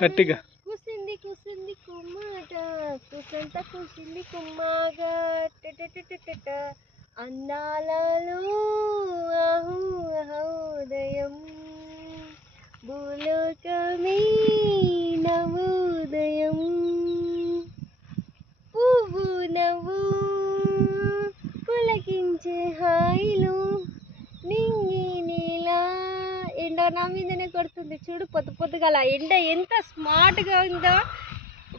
గట్టిగా కుసింది కుసింది కుమ్మాట కుసంత కుసింది కుమ్మాగా టటటటట అందాలలో అహోదయం భూలోకమే నవోదయం పువ్వు నవ్వు పులకించే హాయిలు నింగి నీలా ఎండ నా మీదనే కొడుతుంది చూడు పొద్దు పొద్దుగల ఎండ ఎంత స్మార్ట్గా ఉందో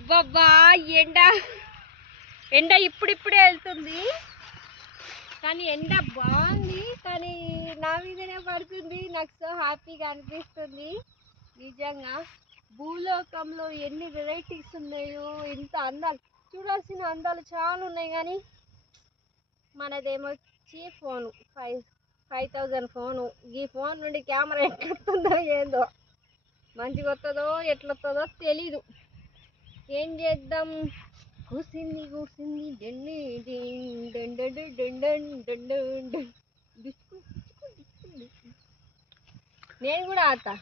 బాబా ఎండ ఇప్పుడిప్పుడే వెళ్తుంది కానీ ఎండ బాగుంది కానీ నా మీదనే పడుతుంది నాకు సో హ్యాపీగా అనిపిస్తుంది నిజంగా భూలోకంలో ఎన్ని వెరైటీస్ ఉన్నాయో ఎంత అందాలు చూడాల్సిన అందాలు చాలా ఉన్నాయి కానీ మనదేమొచ్చి ఫోను 5,000 ఫోను ఈ ఫోన్ నుండి కెమెరా ఎట్లొస్తుందో ఏందో మంచిగా వస్తుందో ఎట్లొస్తుందో తెలీదు ఏం చేద్దాం కూసింది కూసింది నేను కూడా ఆడతా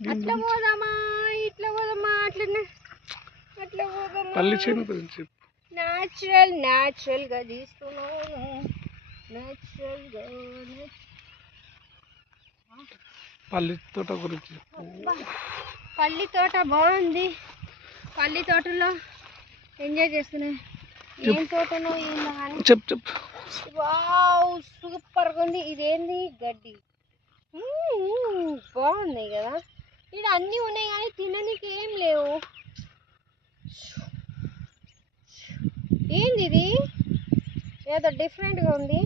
అట్లా పోదామా ఇట్లా పోదామా అట్లా పోదామా పల్లి చేను గురించి న్యాచురల్గా తీస్తున్నాను న్యాచురల్గా పల్లి తోట గురించి పల్లి తోట బాగుంది పల్లి తోటలో ఎంజాయ్ చేస్తున్నాయి ఏం తోటనో ఏందో కానీ చెప్పు వావ్ సూపర్గా ఉంది ఇదేంది గడ్డి బాగున్నాయి కదా ఇక్కడ అన్నీ ఉన్నాయి కానీ తిననీకి ఏం లేవు ఏంది ఇది ఏదో డిఫరెంట్గా ఉంది